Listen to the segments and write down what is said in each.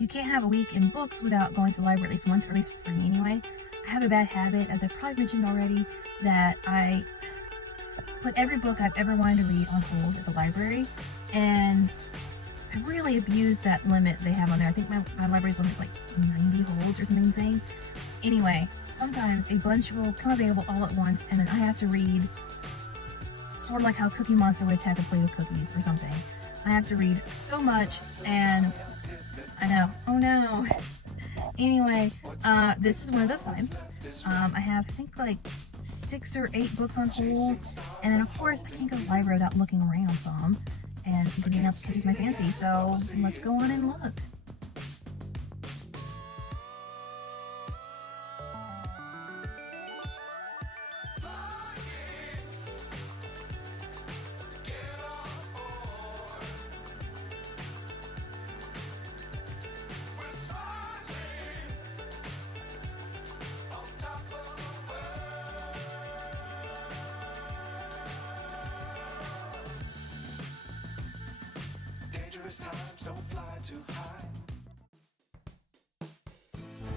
you can't have a week in books without going to the library at least once, or at least for me anyway. I have a bad habit, as I've probably mentioned already, that I put every book I've ever wanted to read on hold at the library, and I really abuse that limit they have on there. I think my library's limit is like 90 holds or something insane. Anyway, sometimes a bunch will come available all at once, and then I have to read, sort of like how Cookie Monster would attack a plate of cookies or something. I have to read so much, and I know, oh no. Anyway, this is one of those times. I have, I think, like 6 or 8 books on hold, and then of course I can't go to the library without looking around some, and something else catches my fancy, so let's go on and look.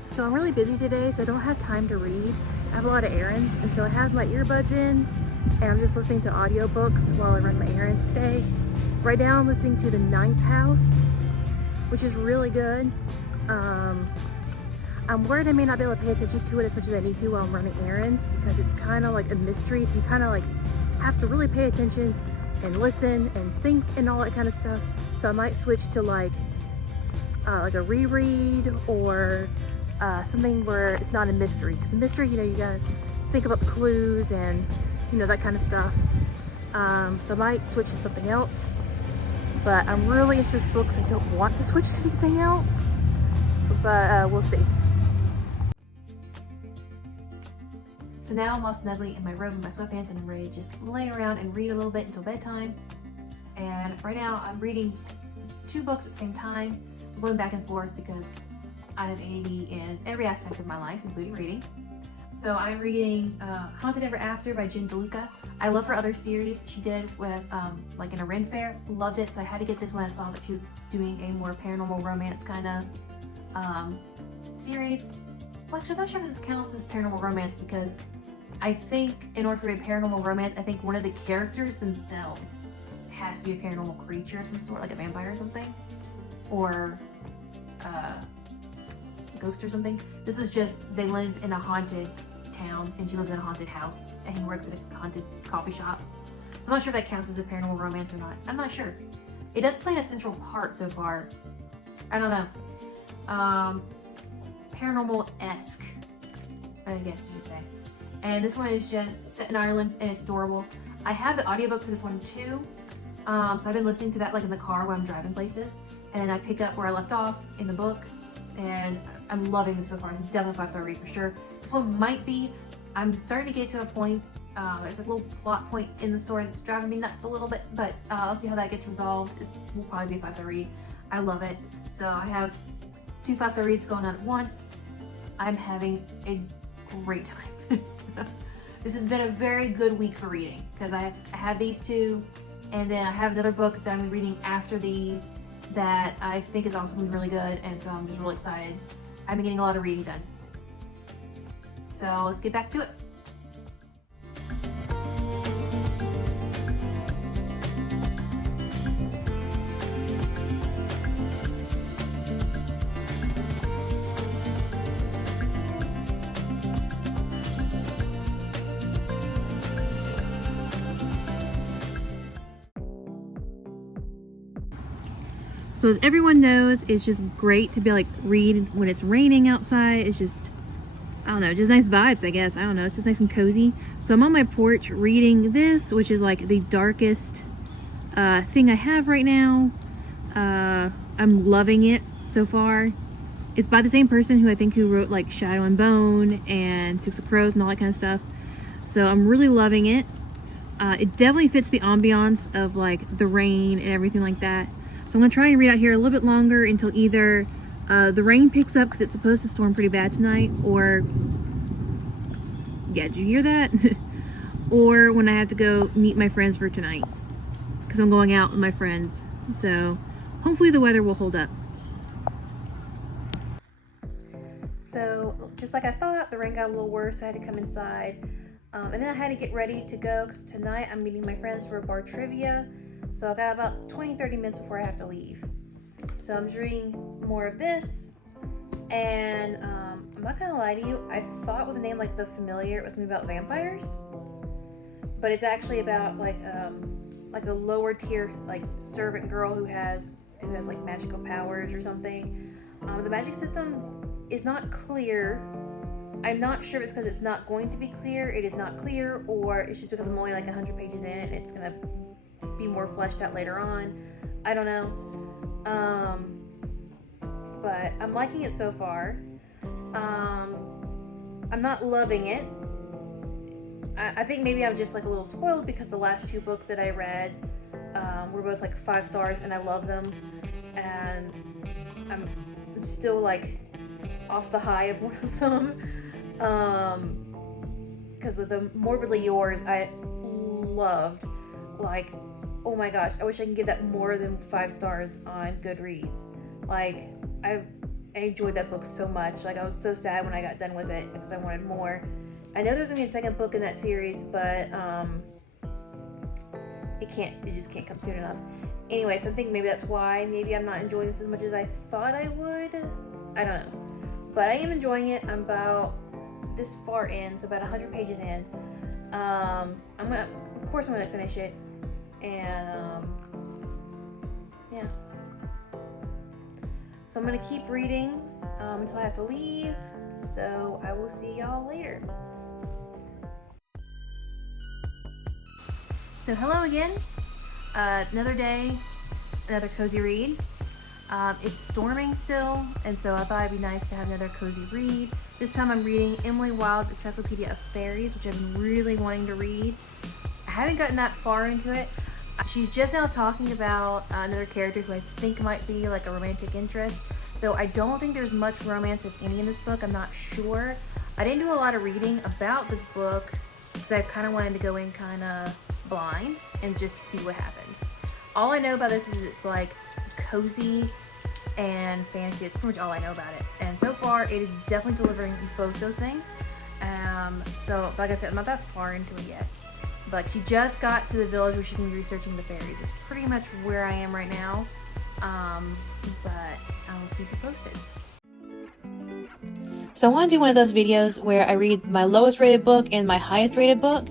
So I'm really busy today, so I don't have time to read. I have a lot of errands, and so I have my earbuds in, and I'm just listening to audiobooks while I run my errands today. Right now I'm listening to The Ninth House, which is really good. I'm worried I may not be able to pay attention to it as much as I need to while I'm running errands, because it's kind of like a mystery, so you kind of like have to really pay attention and listen and think and all that kind of stuff. So I might switch to like a reread, or something where it's not a mystery, because a mystery, you know, you gotta think about the clues and, you know, that kind of stuff. So I might switch to something else, but I'm really into this book, so I don't want to switch to anything else, but we'll see. So now I'm all snugly in my robe in my sweatpants, and I'm ready to just lay around and read a little bit until bedtime. And right now I'm reading 2 books at the same time. I'm going back and forth because I have ADD in every aspect of my life, including reading. So I'm reading Haunted Ever After by Jen DeLuca. I love her other series she did with like in a Ren Fair. Loved it, so I had to get this when I saw that she was doing a more paranormal romance kind of series. Well, actually, I'm not sure if this counts as paranormal romance, because I think in order for a paranormal romance, I think one of the characters themselves has to be a paranormal creature of some sort, like a vampire or something, or ghost or something. This is just, they live in a haunted town, and she lives in a haunted house, and he works at a haunted coffee shop. So I'm not sure if that counts as a paranormal romance or not. I'm not sure. It does play a central part so far. I don't know. Paranormal-esque, I guess you should say. And this one is just set in Ireland, and it's adorable. I have the audiobook for this one too. So I've been listening to that like in the car when I'm driving places, and I pick up where I left off in the book, and I'm loving this so far. This is definitely a 5-star read for sure. This one might be, I'm starting to get to a point, there's a little plot point in the story that's driving me nuts a little bit, but I'll see how that gets resolved. This will probably be a 5-star read. I love it. So I have 2 5-star reads going on at once. I'm having a great time. This has been a very good week for reading, because I have these 2, and then I have another book that I'm reading after these that I think is also really good, and so I'm just really excited. I've been getting a lot of reading done. So let's get back to it. So as everyone knows, it's just great to be like read when it's raining outside. It's just, I don't know, just nice vibes, I guess. I don't know, it's just nice and cozy. So I'm on my porch reading this, which is like the darkest thing I have right now. I'm loving it so far. It's by the same person who I think who wrote like Shadow and Bone and Six of Crows and all that kind of stuff. So I'm really loving it. It definitely fits the ambiance of like the rain and everything like that. So I'm gonna try and read out here a little bit longer until either the rain picks up, because it's supposed to storm pretty bad tonight, or, yeah, did you hear that? Or when I have to go meet my friends for tonight, because I'm going out with my friends. So hopefully the weather will hold up. So just like I thought, the rain got a little worse, so I had to come inside. And then I had to get ready to go because tonight I'm meeting my friends for a bar trivia. So I got about 20-30 minutes before I have to leave. So I'm just reading more of this. And I'm not gonna lie to you, I thought with a name like The Familiar it was gonna be about vampires. But it's actually about like a lower tier like servant girl who has like magical powers or something. The magic system is not clear. I'm not sure if it's because it's not going to be clear, it is not clear, or it's just because I'm only like 100 pages in and it's gonna be more fleshed out later on. I don't know. But I'm liking it so far. I'm not loving it. I think maybe I'm just like a little spoiled because the last 2 books that I read were both like 5 stars and I love them. And I'm still like off the high of one of them. Because the Morbidly Yours I loved. Like, oh my gosh, I wish I could give that more than 5 stars on Goodreads. Like, I enjoyed that book so much. Like, I was so sad when I got done with it because I wanted more. I know there's gonna be a second book in that series, but it just can't come soon enough. Anyway, so I think maybe that's why maybe I'm not enjoying this as much as I thought I would. I don't know. But I am enjoying it. I'm about this far in, so about 100 pages in. Of course I'm gonna finish it. And yeah. So I'm gonna keep reading until I have to leave. So I will see y'all later. So hello again. Another day, another cozy read. It's storming still, and so I thought it'd be nice to have another cozy read. This time I'm reading Emily Wilde's Encyclopedia of Fairies, which I've been really wanting to read. I haven't gotten that far into it. She's just now talking about another character who I think might be like a romantic interest, though I don't think there's much romance, if any, in this book. I'm not sure. I didn't do a lot of reading about this book because I kind of wanted to go in kind of blind and just see what happens. All I know about this is it's like cozy and fantasy. It's pretty much all I know about it, and so far it is definitely delivering both those things. So like I said, I'm not that far into it yet, but she just got to the village where she's gonna be researching the fairies. It's pretty much where I am right now, but I'll keep you posted. So I want to do one of those videos where I read my lowest rated book and my highest rated book.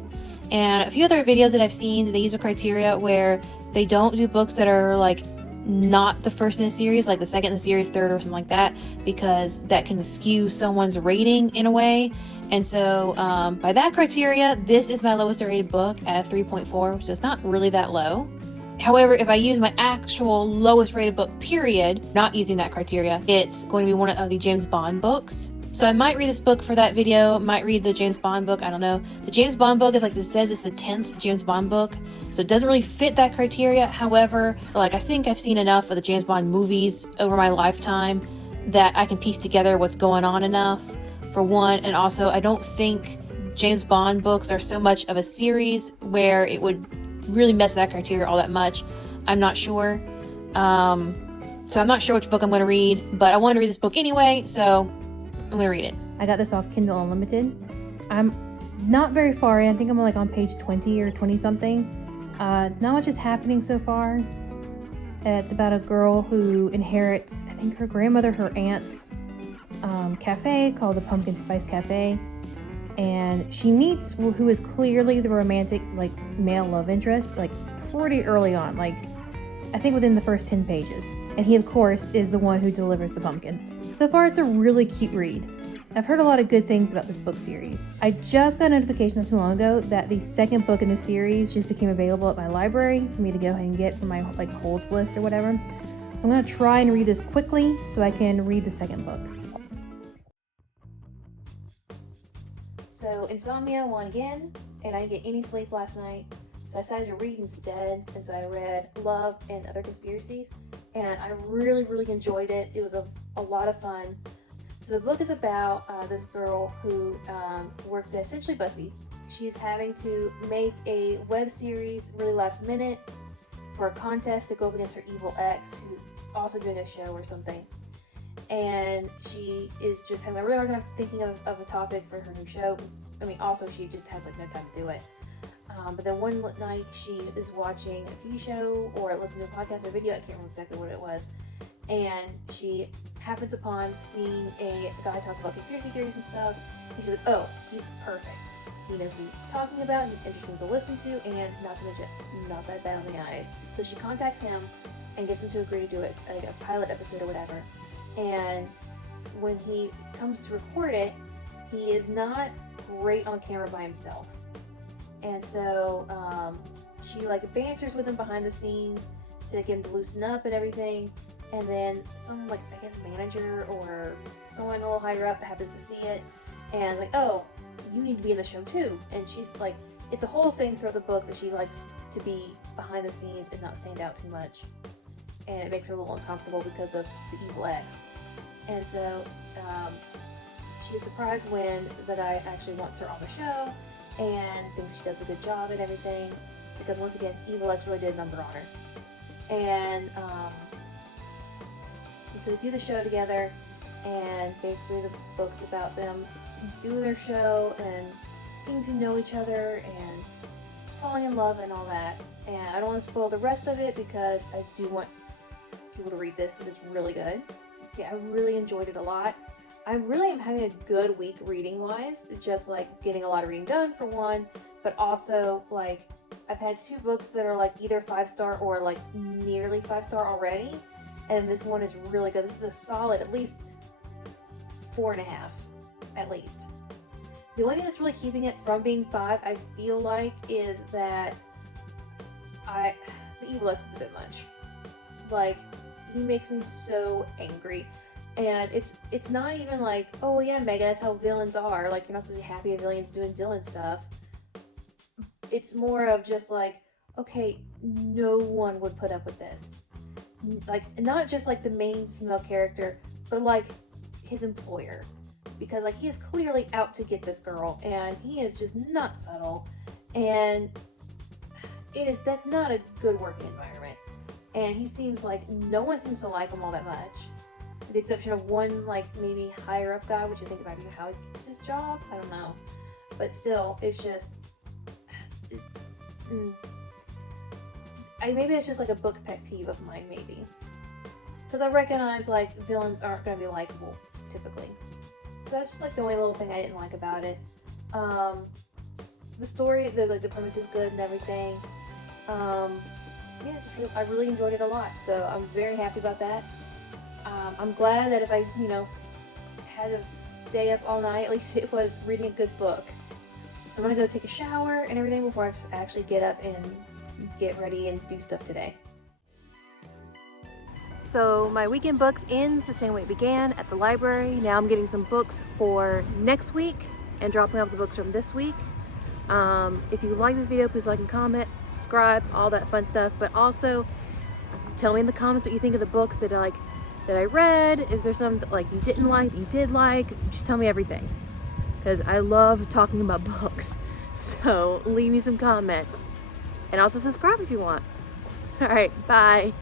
And a few other videos that I've seen, they use a criteria where they don't do books that are like not the first in a series, like the second in the series, third, or something like that, because that can skew someone's rating in a way. And so by that criteria, this is my lowest rated book at 3.4, which is not really that low. However, if I use my actual lowest rated book, period, not using that criteria, it's going to be one of the James Bond books. So I might read this book for that video, might read the James Bond book, I don't know. The James Bond book is like this says, it's the 10th James Bond book, so it doesn't really fit that criteria. However, like I think I've seen enough of the James Bond movies over my lifetime that I can piece together what's going on enough, for one, and also I don't think James Bond books are so much of a series where it would really mess that criteria all that much. I'm not sure. So I'm not sure which book I'm going to read, but I want to read this book anyway, so I'm going to read it. I got this off Kindle Unlimited. I'm not very far in. I think I'm like on page 20 or 20 something. Not much is happening so far. It's about a girl who inherits, I think, her grandmother, her aunt's cafe called the Pumpkin Spice Cafe. And she meets who is clearly the romantic, like, male love interest, like, pretty early on. Like, I think within the first 10 pages. And he, of course, is the one who delivers the pumpkins. So far, it's a really cute read. I've heard a lot of good things about this book series. I just got a notification not too long ago that the second book in the series just became available at my library for me to go ahead and get from my like holds list or whatever. So I'm going to try and read this quickly so I can read the second book. So insomnia won again, and I didn't get any sleep last night. So I decided to read instead, and so I read Love and Other Conspiracies, and I really, really enjoyed it. It was a lot of fun. So the book is about this girl who works at essentially BuzzFeed. She's having to make a web series really last minute for a contest to go up against her evil ex, who's also doing a show or something. and she is just having a really hard time thinking of a topic for her new show. I mean, also she just has like no time to do it. But then one night she is watching a TV show or listening to a podcast or video, I can't remember exactly what it was, and she happens upon seeing a guy talk about conspiracy theories and stuff, and she's like, oh, he's perfect. He knows what he's talking about, he's interesting to listen to, and not to mention, not that bad on the eyes. So she contacts him and gets him to agree to do it, like a pilot episode or whatever. And when he comes to record it, he is not great on camera by himself. And so she like banters with him behind the scenes to get him to loosen up and everything. And then some like, I guess, manager or someone a little higher up happens to see it and like, oh, you need to be in the show too. And she's like, it's a whole thing throughout the book that she likes to be behind the scenes and not stand out too much. And it makes her a little uncomfortable because of the evil ex. And so she is surprised when the guy actually wants her on the show and thinks she does a good job and everything, because once again, evil ex really did a number on her. And so they do the show together, and basically the book's about them doing their show and getting to know each other and falling in love and all that. And I don't want to spoil the rest of it because I do want people to read this because it's really good. Yeah, I really enjoyed it a lot. I really am having a good week reading wise, just like getting a lot of reading done for one, but also like I've had 2 books that are like either 5-star or like nearly 5-star already, and this one is really good. This is a solid at least 4.5 at least. The only thing that's really keeping it from being 5, I feel like, is that the evil ex is a bit much. Like, he makes me so angry. And it's not even like, oh yeah, Megan, that's how villains are. Like, you're not supposed to be happy a villain's doing villain stuff. It's more of just like, okay, no one would put up with this. Like, not just like the main female character, but like his employer. Because like he is clearly out to get this girl, and he is just not subtle. And that's not a good working environment. And he seems like no one seems to like him all that much. With the exception of one, like, maybe higher up guy, which I think might be how he keeps his job. I don't know. But still, it's just... maybe it's just, like, a book pet peeve of mine, maybe. Because I recognize, like, villains aren't going to be likable, typically. So that's just, like, the only little thing I didn't like about it. The story, the premise is good and everything. Yeah, I really enjoyed it a lot. So I'm very happy about that. I'm glad that if I, had to stay up all night, at least it was reading a good book. So I'm gonna go take a shower and everything before I actually get up and get ready and do stuff today. So my weekend books ends the same way it began, at the library. Now I'm getting some books for next week and dropping off the books from this week. If you like this video, please like and comment, subscribe, all that fun stuff. But also, tell me in the comments what you think of the books that I read. If there's some like you didn't like, that you did like, just tell me everything. Because I love talking about books. So leave me some comments. And also subscribe if you want. Alright, bye.